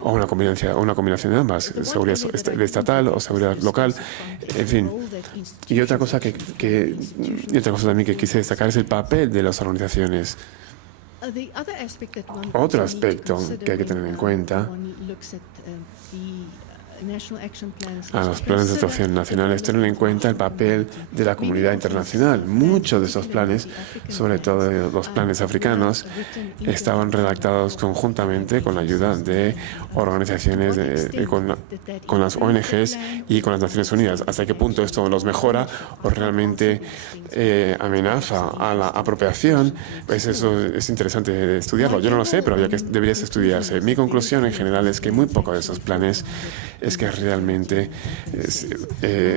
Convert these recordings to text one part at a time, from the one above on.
o una combinación de ambas, seguridad estatal o seguridad local, en fin. Y otra cosa también que quise destacar es el papel de las organizaciones. Otro aspecto que hay que tener en cuenta a los planes de actuación nacionales, tener en cuenta el papel de la comunidad internacional. Muchos de esos planes, sobre todo los planes africanos, estaban redactados conjuntamente con la ayuda de organizaciones, con las ONGs y con las Naciones Unidas. ¿Hasta qué punto esto los mejora o realmente amenaza a la apropiación? Pues eso es interesante estudiarlo. Yo no lo sé, pero debería estudiarse. Mi conclusión en general es que muy pocos de esos planes es que realmente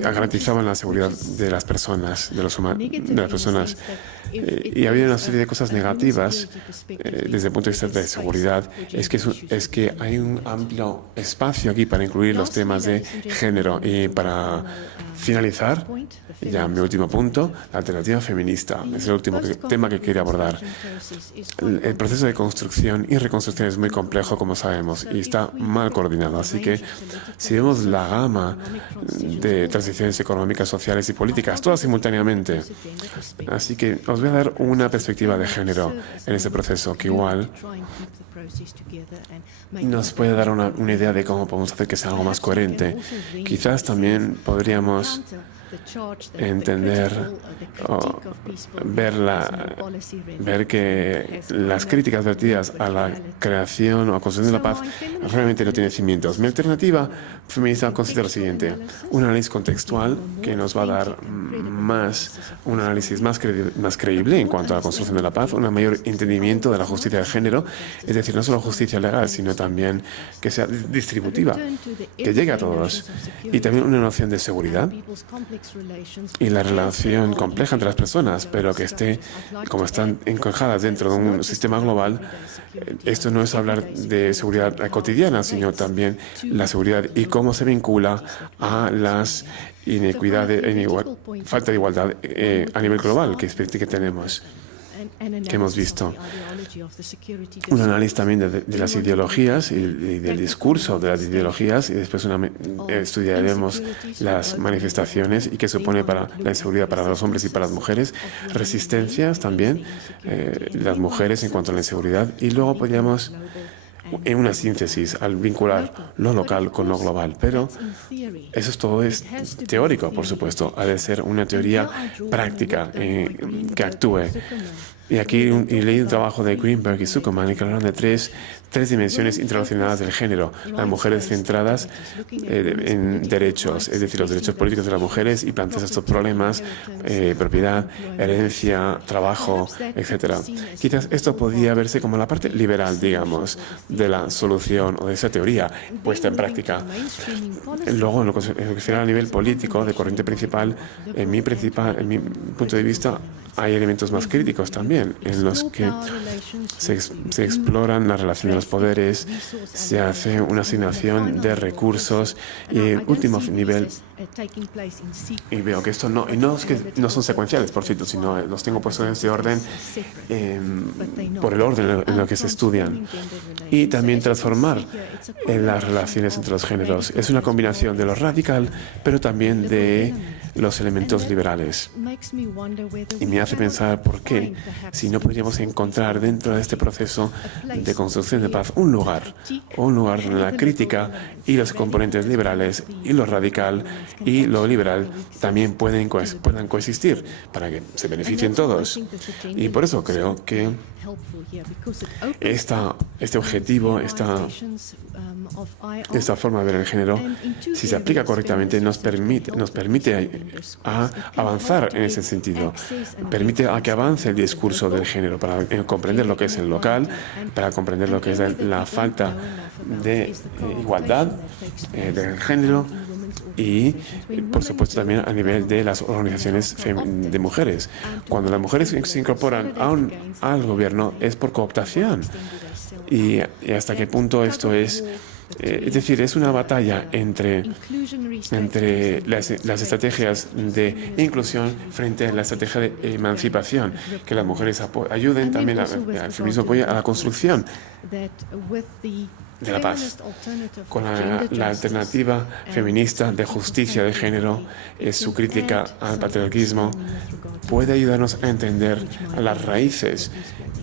garantizaban la seguridad de las personas, y había una serie de cosas negativas desde el punto de vista de seguridad. Es que hay un amplio espacio aquí para incluir los temas de género. Y para finalizar, ya mi último punto, la alternativa feminista. Es el último tema que quería abordar. El proceso de construcción y reconstrucción es muy complejo, como sabemos, y está mal coordinado. Así que si vemos la gama de transiciones económicas, sociales y políticas, todas simultáneamente. Así que os voy a dar una perspectiva de género en ese proceso que igual nos puede dar una idea de cómo podemos hacer que sea algo más coherente. Quizás también podríamos entender o ver que las críticas vertidas a la creación o construcción de la paz realmente no tienen cimientos. Mi alternativa feminista considera lo siguiente: un análisis contextual que nos va a dar un análisis más creíble en cuanto a la construcción de la paz, un mayor entendimiento de la justicia de género, es decir, no solo justicia legal, sino también que sea distributiva, que llegue a todos, y también una noción de seguridad y la relación compleja entre las personas, pero que como están encajadas dentro de un sistema global. Esto no es hablar de seguridad cotidiana, sino también la seguridad y cómo se vincula a las inequidades, falta de igualdad a nivel global que tenemos, que hemos visto. Un análisis también de las ideologías y del discurso de las ideologías, y después estudiaremos las manifestaciones y qué supone para la inseguridad para los hombres y para las mujeres, resistencias también, las mujeres en cuanto a la inseguridad, y luego podríamos en una síntesis al vincular lo local con lo global. Pero todo es teórico, por supuesto. Ha de ser una teoría práctica que actúe. Y aquí leí un trabajo de Greenberg y Zuckerman que hablan de tres dimensiones interrelacionadas del género. Las mujeres centradas en derechos, es decir, los derechos políticos de las mujeres, y planteas estos problemas, propiedad, herencia, trabajo, etc. Quizás esto podría verse como la parte liberal, digamos, de la solución o de esa teoría puesta en práctica. Luego, en lo que se refiere a nivel político, de corriente principal, en mi punto de vista, hay elementos más críticos también, en los que se exploran la relación de los poderes, se hace una asignación de recursos, y el último nivel, y veo que esto no es que no son secuenciales, por cierto, sino los tengo puestos en este orden por el orden en lo que se estudian. Y también transformar las relaciones entre los géneros. Es una combinación de lo radical, pero también de los elementos liberales. Y me hace pensar por qué, si no podríamos encontrar dentro de este proceso de construcción de paz un lugar donde la crítica y los componentes liberales y lo radical y lo liberal también puedan coexistir para que se beneficien todos. Y por eso creo que este objetivo, esta forma de ver el género, si se aplica correctamente, nos permite avanzar en ese sentido. Permite a que avance el discurso del género para comprender lo que es el local, para comprender lo que es la falta de igualdad del género, y, por supuesto, también a nivel de las organizaciones de mujeres. Cuando las mujeres se incorporan al gobierno es por cooptación. Y hasta qué punto esto es decir, es una batalla entre las estrategias de inclusión frente a la estrategia de emancipación, que las mujeres ayuden también al feminismo, apoye a la construcción. de la paz. Con la alternativa feminista de justicia de género, su crítica al patriarquismo puede ayudarnos a entender las raíces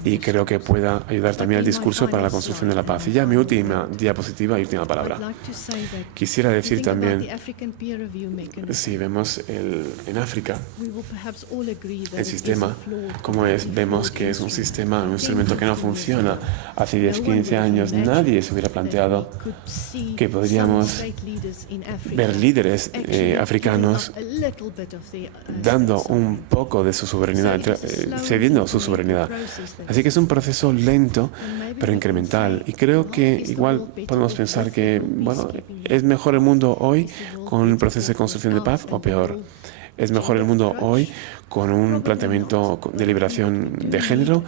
y creo que pueda ayudar también al discurso para la construcción de la paz. Y ya mi última diapositiva y última palabra. Quisiera decir también, si vemos en África el sistema, como es, vemos que es un sistema, un instrumento que no funciona. Hace 10, 15 años nadie se hubiera planteado que podríamos ver líderes africanos dando un poco de su soberanidad, cediendo su soberanidad. Así que es un proceso lento, pero incremental. Y creo que igual podemos pensar que, bueno, ¿es mejor el mundo hoy con el proceso de construcción de paz o peor? ¿Es mejor el mundo hoy con un planteamiento de liberación de género?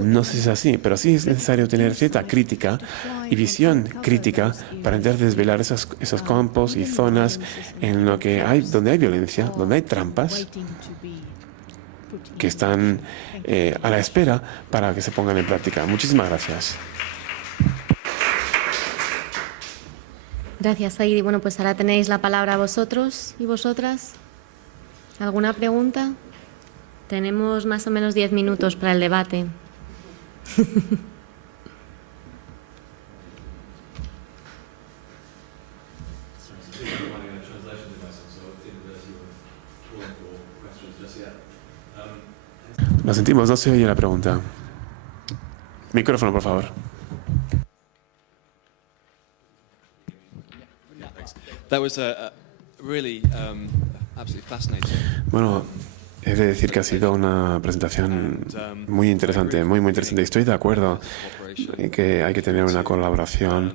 No sé si es así, pero sí es necesario tener cierta crítica y visión crítica para intentar desvelar esos campos y zonas en donde hay violencia, donde hay trampas que están a la espera para que se pongan en práctica. Muchísimas gracias. Gracias, Heidi. Bueno, pues ahora tenéis la palabra vosotros y vosotras. ¿Alguna pregunta? Tenemos más o menos 10 minutos para el debate. Lo sentimos, no se oye la pregunta. Micrófono, por favor. Bueno, he de decir que ha sido una presentación muy interesante, muy interesante. Estoy de acuerdo en que hay que tener una colaboración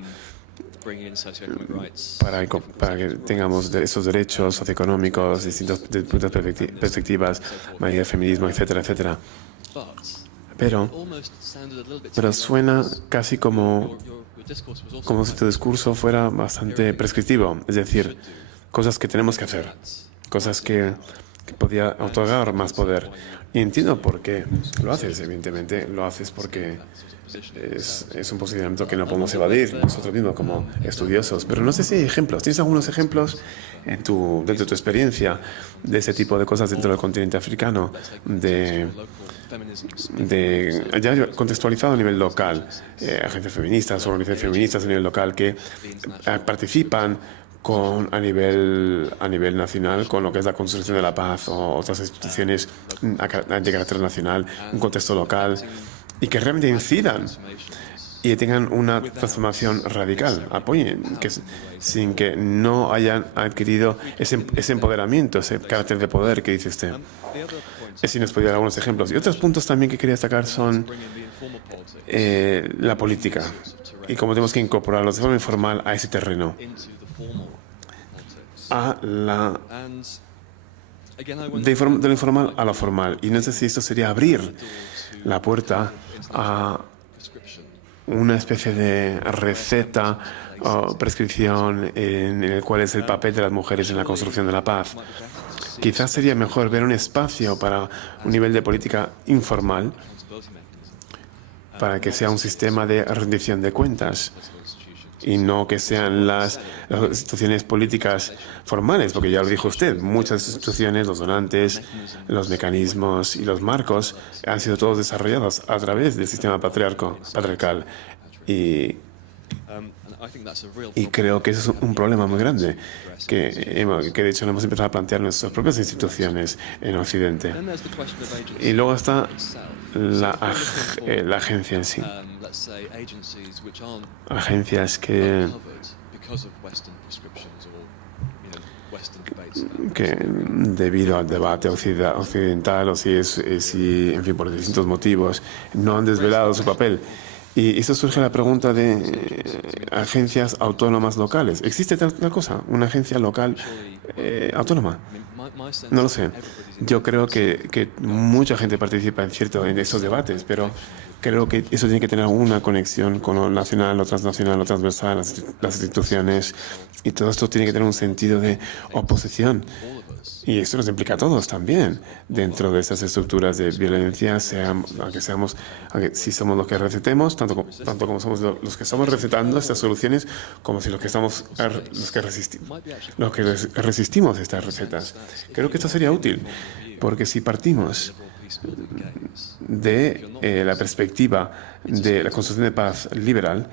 para que tengamos esos derechos socioeconómicos, distintas perspectivas, mayoría de feminismo, etcétera, etcétera. Pero suena casi como si tu discurso fuera bastante prescriptivo, es decir, cosas que tenemos que hacer, cosas que podía otorgar más poder. Y entiendo por qué lo haces, evidentemente, lo haces porque es un posicionamiento que no podemos evadir nosotros mismos como estudiosos. Pero no sé si hay ejemplos. ¿Tienes algunos ejemplos dentro de tu experiencia de ese tipo de cosas dentro del continente africano, ya contextualizado a nivel local, agencias feministas, organizaciones feministas a nivel local que participan a nivel nacional con lo que es la construcción de la paz o otras instituciones de carácter nacional, un contexto local, y que realmente incidan y tengan una transformación radical, apoyen, sin que no hayan adquirido ese empoderamiento, ese carácter de poder que dice usted. Si nos podría dar algunos ejemplos. Y otros puntos también que quería destacar son la política y cómo tenemos que incorporarlos de forma informal a ese terreno, de lo informal a lo formal. Y no sé si esto sería abrir la puerta a una especie de receta o prescripción en el cual es el papel de las mujeres en la construcción de la paz. Quizás sería mejor ver un espacio para un nivel de política informal, para que sea un sistema de rendición de cuentas y no que sean las instituciones políticas formales, porque ya lo dijo usted, muchas instituciones, los donantes, los mecanismos y los marcos han sido todos desarrollados a través del sistema patriarcal. Y creo que eso es un problema muy grande, que de hecho lo hemos empezado a plantear en nuestras propias instituciones en Occidente. Y luego está la agencia en sí. Agencias que debido al debate occidental o en fin, por distintos motivos, no han desvelado su papel. Y eso surge la pregunta de agencias autónomas locales. ¿Existe tal cosa? ¿Una agencia local autónoma? No lo sé. Yo creo que mucha gente participa en esos debates, pero creo que eso tiene que tener una conexión con lo nacional, lo transnacional, lo transversal, las instituciones, y todo esto tiene que tener un sentido de oposición. Y esto nos implica a todos también dentro de estas estructuras de violencia, aunque sí somos los que recetemos, tanto como somos los que estamos recetando estas soluciones, como si los que resistimos estas recetas. Creo que esto sería útil, porque si partimos de la perspectiva de la construcción de paz liberal,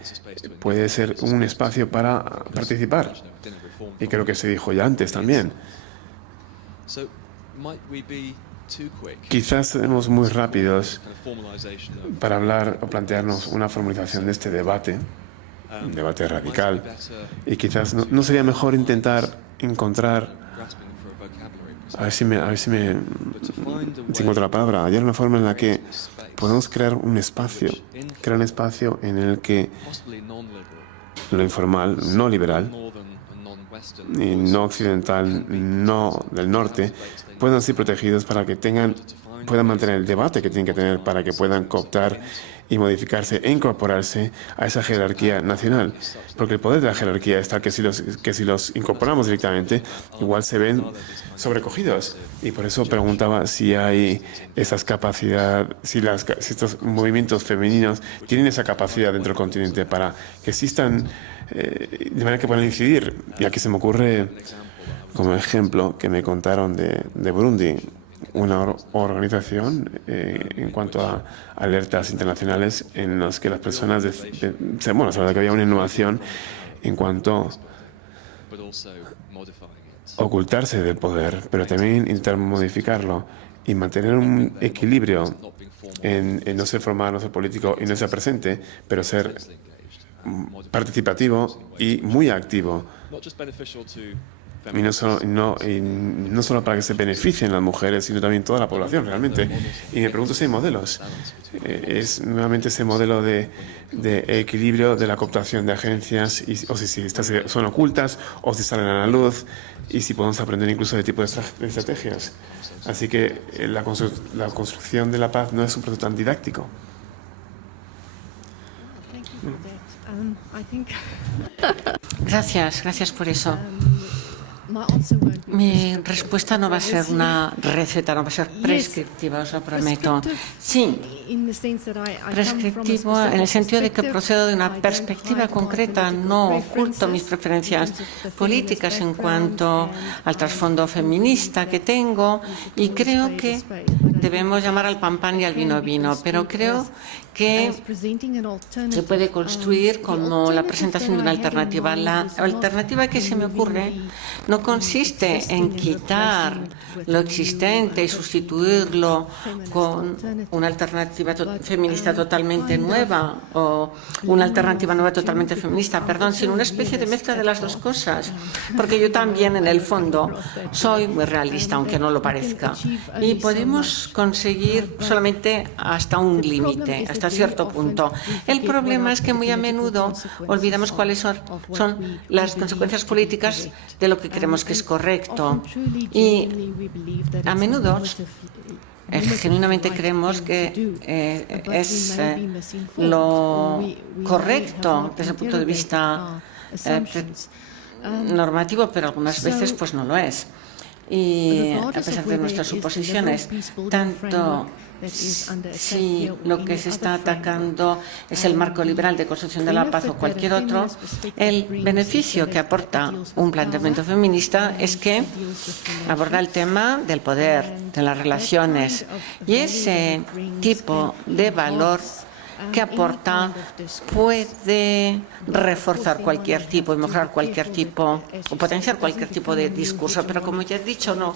puede ser un espacio para participar. Y creo que se dijo ya antes también. Quizás seremos muy rápidos para hablar o plantearnos una formalización de este debate, un debate radical, y quizás no sería mejor intentar encontrar, a ver si encuentro la palabra, hallar una forma en la que podemos crear un espacio en el que lo informal, no liberal, y no occidental, no del norte, puedan ser protegidos para que puedan mantener el debate que tienen que tener, para que puedan cooptar y modificarse e incorporarse a esa jerarquía nacional. Porque el poder de la jerarquía está que si los incorporamos directamente, igual se ven sobrecogidos. Y por eso preguntaba si hay esas capacidades, si estos movimientos femeninos tienen esa capacidad dentro del continente para que existan de manera que puedan incidir. Y aquí se me ocurre como ejemplo que me contaron de Burundi, una organización en cuanto a alertas internacionales en las que las personas la verdad que había una innovación en cuanto a ocultarse del poder, pero también intentar modificarlo y mantener un equilibrio en no ser formal, no ser político y no ser presente, pero ser participativo y muy activo. Y no solo para que se beneficien las mujeres, sino también toda la población realmente. Y me pregunto si hay modelos. Es nuevamente ese modelo de equilibrio de la cooptación de agencias, o si estas son ocultas o si salen a la luz, y si podemos aprender incluso de tipo de estrategias. Así que la construcción de la paz no es un proceso tan didáctico. Gracias por eso. Mi respuesta no va a ser una receta, no va a ser prescriptiva, os lo prometo. Sí, prescriptivo en el sentido de que procedo de una perspectiva concreta, no oculto mis preferencias políticas en cuanto al trasfondo feminista que tengo, y creo que debemos llamar al pan pan y al vino vino, pero creo que se puede construir como la presentación de una alternativa. La alternativa que se me ocurre no consiste en quitar lo existente y sustituirlo con una alternativa feminista totalmente nueva, o una alternativa nueva totalmente feminista, sino una especie de mezcla de las dos cosas, porque yo también en el fondo soy muy realista, aunque no lo parezca, y podemos conseguir solamente hasta un límite, hasta cierto punto. El problema es que muy a menudo olvidamos cuáles son las consecuencias políticas de lo que creemos que es correcto, y a menudo genuinamente creemos que es lo correcto desde el punto de vista normativo, pero algunas veces pues no lo es. Y a pesar de nuestras suposiciones, tanto si lo que se está atacando es el marco liberal de construcción de la paz o cualquier otro, el beneficio que aporta un planteamiento feminista es que aborda el tema del poder, de las relaciones, y ese tipo de valor que aporta puede reforzar cualquier tipo y mejorar cualquier tipo o potenciar cualquier tipo de discurso, pero como ya he dicho, no